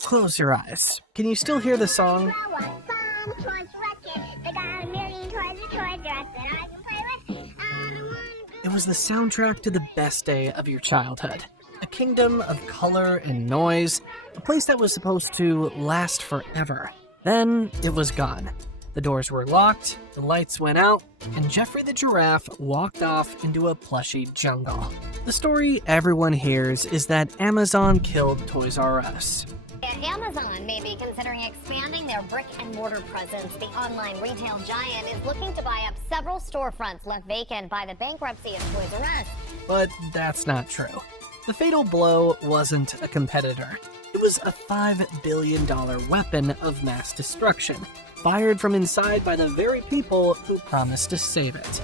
Close your eyes. Can you still hear the song? It was the soundtrack to the best day of your childhood. A kingdom of color and noise, a place that was supposed to last forever. Then it was gone. The doors were locked, the lights went out, and Jeffrey the giraffe walked off into a plushy jungle. The story everyone hears is that Amazon killed Toys R Us. Amazon may be considering expanding their brick-and-mortar presence. The online retail giant is looking to buy up several storefronts left vacant by the bankruptcy of Toys R Us. But that's not true. The fatal blow wasn't a competitor. It was a $5 billion weapon of mass destruction, fired from inside by the very people who promised to save it.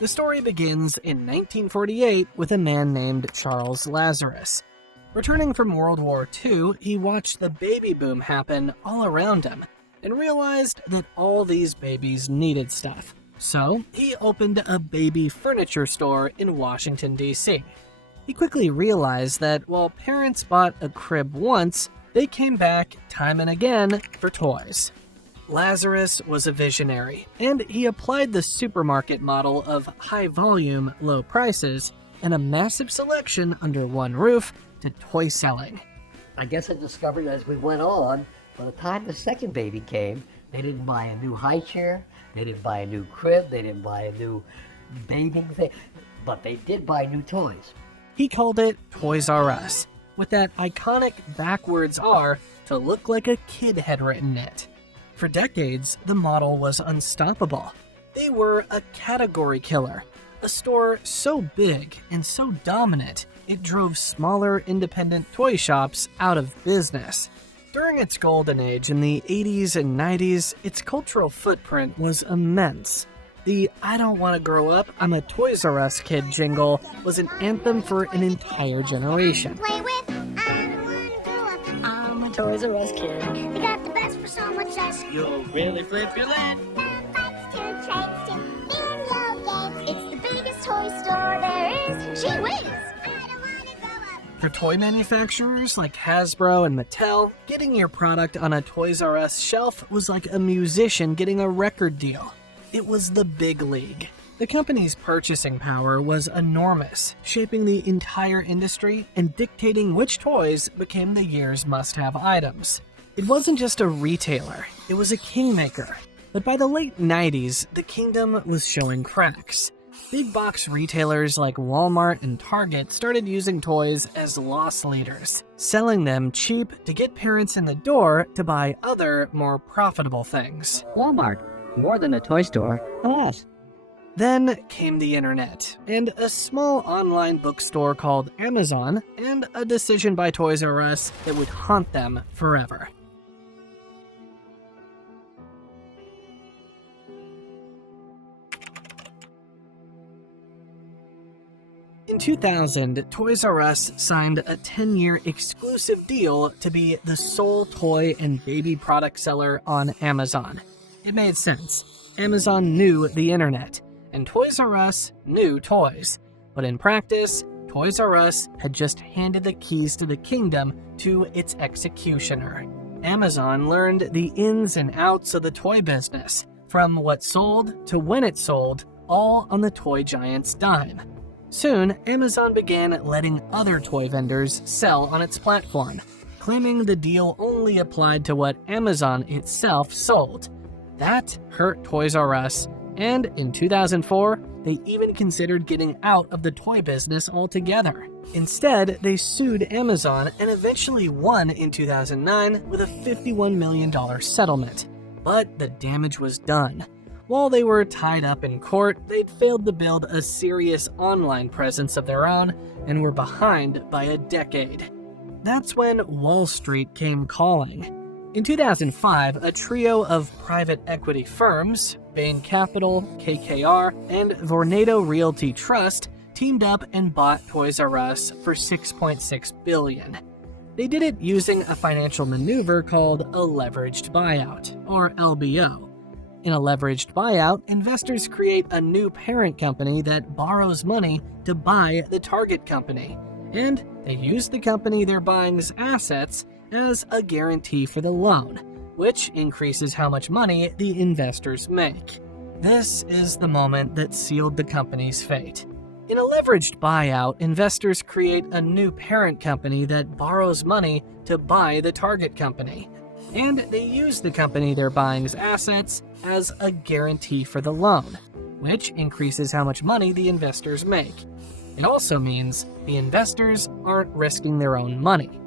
The story begins in 1948 with a man named Charles Lazarus. Returning from World War II, he watched the baby boom happen all around him and realized that all these babies needed stuff. So he opened a baby furniture store in Washington, D.C. He quickly realized that while parents bought a crib once, they came back time and again for toys. Lazarus was a visionary, and he applied the supermarket model of high volume, low prices, and a massive selection under one roof to toy selling. I guess I discovered as we went on, by the time the second baby came, they didn't buy a new high chair, they didn't buy a new crib, they didn't buy a new bathing thing, but they did buy new toys. He called it Toys R Us, with that iconic backwards R to look like a kid had written it. For decades, the model was unstoppable. They were a category killer, a store so big and so dominant, it drove smaller independent toy shops out of business. During its golden age in the 80s and 90s, its cultural footprint was immense. The "I don't want to grow up, I'm a Toys R Us kid" jingle was an anthem for an entire generation. Play with, I don't want to grow up. I'm a Toys R Us kid. They got the best for so much less. You'll really flip your lid. It's the biggest toy store there is. Gee whiz! For toy manufacturers like Hasbro and Mattel, getting your product on a Toys R Us shelf was like a musician getting a record deal. It was the big league. The company's purchasing power was enormous, shaping the entire industry and dictating which toys became the year's must-have items. It wasn't just a retailer, it was a kingmaker. But by the late 90s, the kingdom was showing cracks. Big box retailers like Walmart and Target started using toys as loss leaders, selling them cheap to get parents in the door to buy other, more profitable things. Walmart, more than a toy store, alas. Then came the internet, and a small online bookstore called Amazon, and a decision by Toys R Us that would haunt them forever. In 2000, Toys R Us signed a 10-year exclusive deal to be the sole toy and baby product seller on Amazon. It made sense. Amazon knew the internet, and Toys R Us knew toys. But in practice, Toys R Us had just handed the keys to the kingdom to its executioner. Amazon learned the ins and outs of the toy business, from what sold to when it sold, all on the toy giant's dime. Soon, Amazon began letting other toy vendors sell on its platform, claiming the deal only applied to what Amazon itself sold. That hurt Toys R Us, and in 2004, they even considered getting out of the toy business altogether. Instead, they sued Amazon and eventually won in 2009 with a $51 million settlement. But the damage was done. While they were tied up in court, they'd failed to build a serious online presence of their own and were behind by a decade. That's when Wall Street came calling. In 2005, a trio of private equity firms, Bain Capital, KKR, and Vornado Realty Trust, teamed up and bought Toys R Us for $6.6 billion. They did it using a financial maneuver called a leveraged buyout, or LBO. In a leveraged buyout, investors create a new parent company that borrows money to buy the target company, and they use the company they're buying's assets as a guarantee for the loan, which increases how much money the investors make. This is the moment that sealed the company's fate. In a leveraged buyout, investors create a new parent company that borrows money to buy the target company, and they use the company they're buying's assets as a guarantee for the loan, which increases how much money the investors make. It also means the investors aren't risking their own money.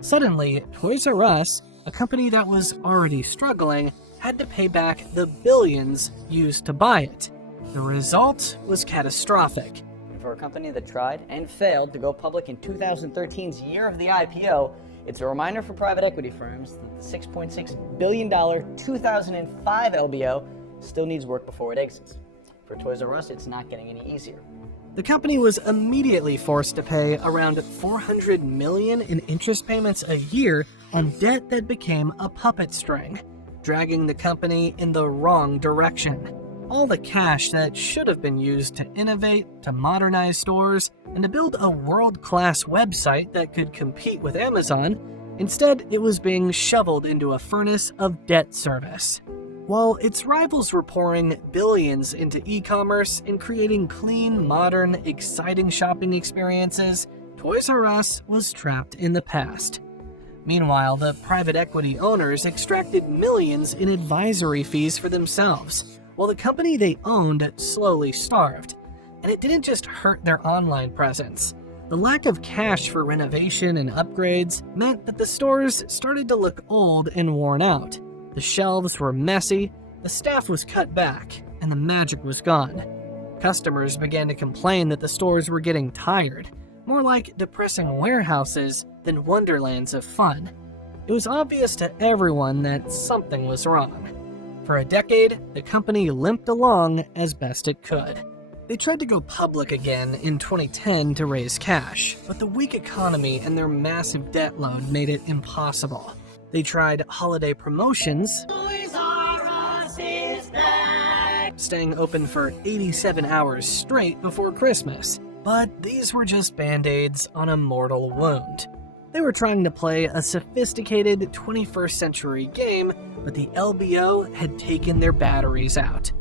Suddenly, Toys R Us, a company that was already struggling, had to pay back the billions used to buy it. The result was catastrophic. For a company that tried and failed to go public in 2013's year of the IPO, it's a reminder for private equity firms that the $6.6 billion 2005 LBO still needs work before it exits. For Toys R Us, it's not getting any easier. The company was immediately forced to pay around $400 million in interest payments a year on debt that became a puppet string, dragging the company in the wrong direction. All the cash that should have been used to innovate, to modernize stores, and to build a world-class website that could compete with Amazon, instead it was being shoveled into a furnace of debt service. While its rivals were pouring billions into e-commerce and creating clean, modern, exciting shopping experiences, Toys R Us was trapped in the past. Meanwhile, the private equity owners extracted millions in advisory fees for themselves, while the company they owned slowly starved. And it didn't just hurt their online presence. The lack of cash for renovation and upgrades meant that the stores started to look old and worn out. The shelves were messy, the staff was cut back, and the magic was gone. Customers began to complain that the stores were getting tired, more like depressing warehouses than wonderlands of fun. It was obvious to everyone that something was wrong. For a decade, the company limped along as best it could. They tried to go public again in 2010 to raise cash, but the weak economy and their massive debt load made it impossible. They tried holiday promotions, staying open for 87 hours straight before Christmas, but these were just band-aids on a mortal wound. They were trying to play a sophisticated 21st century game, but the LBO had taken their batteries out.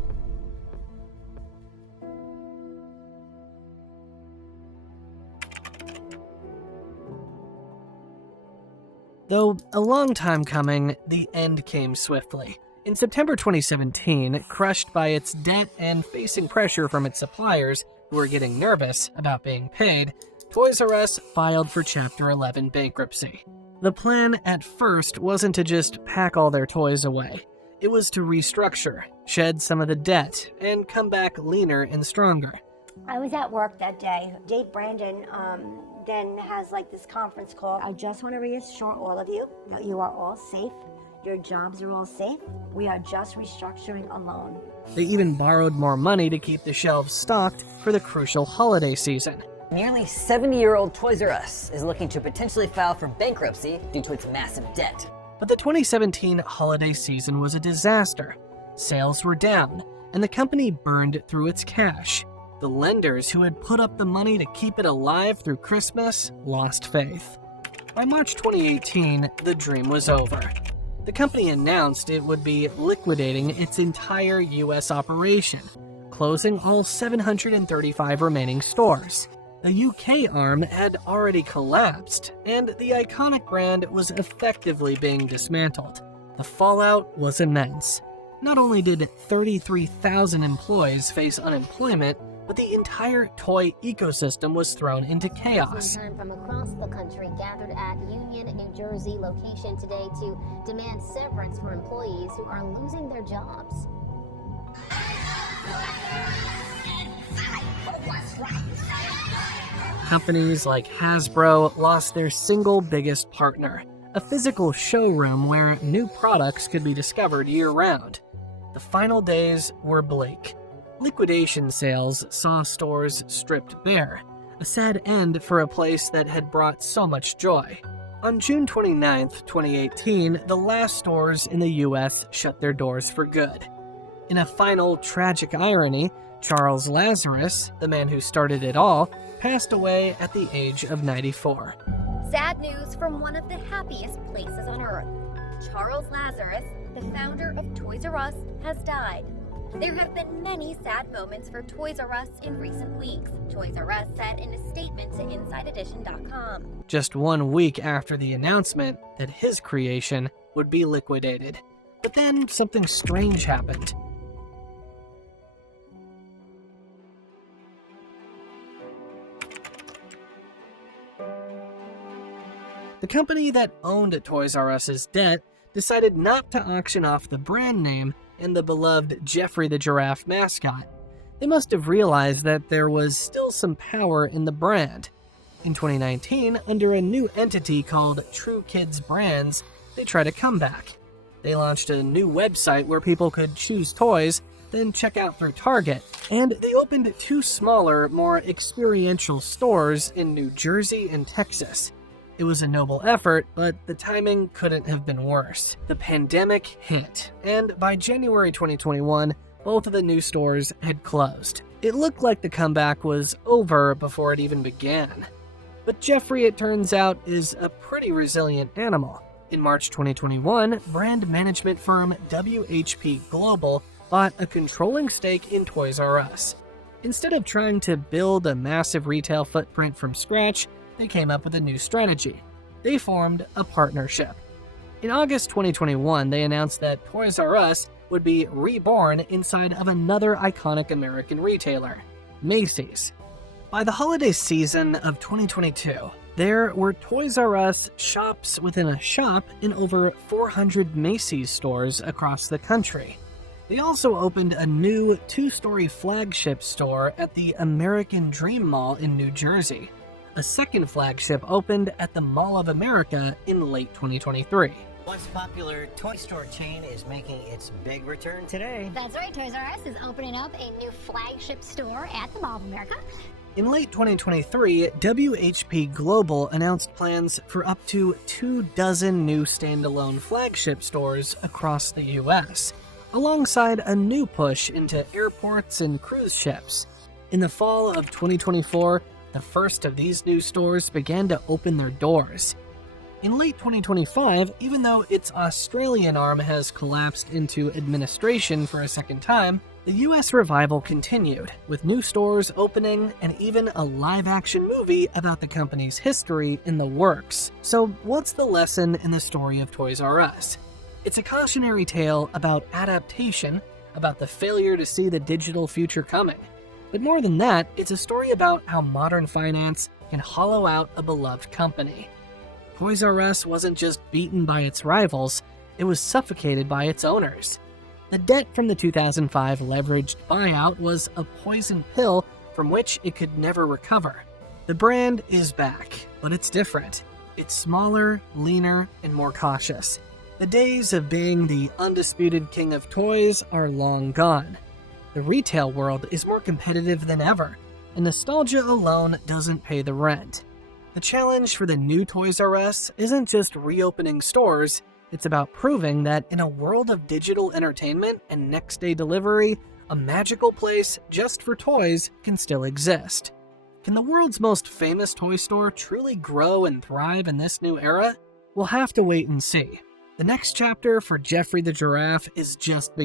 Though a long time coming, the end came swiftly. In September 2017, crushed by its debt and facing pressure from its suppliers, who were getting nervous about being paid, Toys R Us filed for Chapter 11 bankruptcy. The plan at first wasn't to just pack all their toys away. It was to restructure, shed some of the debt, and come back leaner and stronger. I was at work that day. Dave Brandon then has like this conference call. I just want to reassure all of you that you are all safe. Your jobs are all safe. We are just restructuring a loan. They even borrowed more money to keep the shelves stocked for the crucial holiday season. Nearly 70-year-old Toys R Us is looking to potentially file for bankruptcy due to its massive debt. But the 2017 holiday season was a disaster. Sales were down, and the company burned through its cash. The lenders who had put up the money to keep it alive through Christmas lost faith. By March 2018, the dream was over. The company announced it would be liquidating its entire U.S. operation, closing all 735 remaining stores. The UK arm had already collapsed, and the iconic brand was effectively being dismantled. The fallout was immense. Not only did 33,000 employees face unemployment, but the entire toy ecosystem was thrown into chaos. From across the country gathered at Union, New Jersey location today to demand severance for employees who are losing their jobs. Companies like Hasbro lost their single biggest partner, a physical showroom where new products could be discovered year-round. The final days were bleak. Liquidation sales saw stores stripped bare, a sad end for a place that had brought so much joy. On June 29, 2018, the last stores in the US shut their doors for good. In a final tragic irony, Charles Lazarus, the man who started it all, passed away at the age of 94. Sad news from one of the happiest places on earth. Charles Lazarus, the founder of Toys R Us, has died. There have been many sad moments for Toys R Us in recent weeks, Toys R Us said in a statement to InsideEdition.com. Just 1 week after the announcement that his creation would be liquidated. But then something strange happened. The company that owned Toys R Us's debt decided not to auction off the brand name and the beloved Geoffrey the Giraffe mascot. They must have realized that there was still some power in the brand. In 2019, under a new entity called True Kids Brands, they tried a comeback. They launched a new website where people could choose toys, then check out through Target, and they opened 2 smaller, more experiential stores in New Jersey and Texas. It was a noble effort, but the timing couldn't have been worse. The pandemic hit, and by January 2021, both of the new stores had closed. It looked like the comeback was over before it even began. But Geoffrey, it turns out, is a pretty resilient animal. In March 2021, brand management firm WHP Global bought a controlling stake in Toys R Us. Instead of trying to build a massive retail footprint from scratch, they came up with a new strategy. They formed a partnership. In August 2021, they announced that Toys R Us would be reborn inside of another iconic American retailer, Macy's. By the holiday season of 2022, there were Toys R Us shops within a shop in over 400 Macy's stores across the country. They also opened a new 2-story flagship store at the American Dream Mall in New Jersey. A second flagship opened at the Mall of America in late 2023. Once popular toy store chain is making its big return today. That's right, Toys R Us is opening up a new flagship store at the Mall of America. In late 2023, WHP Global announced plans for up to 24 new standalone flagship stores across the U.S., alongside a new push into airports and cruise ships. In the fall of 2024, the first of these new stores began to open their doors. In late 2025, even though its Australian arm has collapsed into administration for a second time, the US revival continued, with new stores opening and even a live-action movie about the company's history in the works. So what's the lesson in the story of Toys R Us? It's a cautionary tale about adaptation, about the failure to see the digital future coming. But more than that, it's a story about how modern finance can hollow out a beloved company. Toys R Us wasn't just beaten by its rivals, it was suffocated by its owners. The debt from the 2005 leveraged buyout was a poison pill from which it could never recover. The brand is back, but it's different. It's smaller, leaner, and more cautious. The days of being the undisputed king of toys are long gone. The retail world is more competitive than ever, and nostalgia alone doesn't pay the rent. The challenge for the new Toys R Us isn't just reopening stores, it's about proving that in a world of digital entertainment and next-day delivery, a magical place just for toys can still exist. Can the world's most famous toy store truly grow and thrive in this new era? We'll have to wait and see. The next chapter for Geoffrey the Giraffe is just beginning.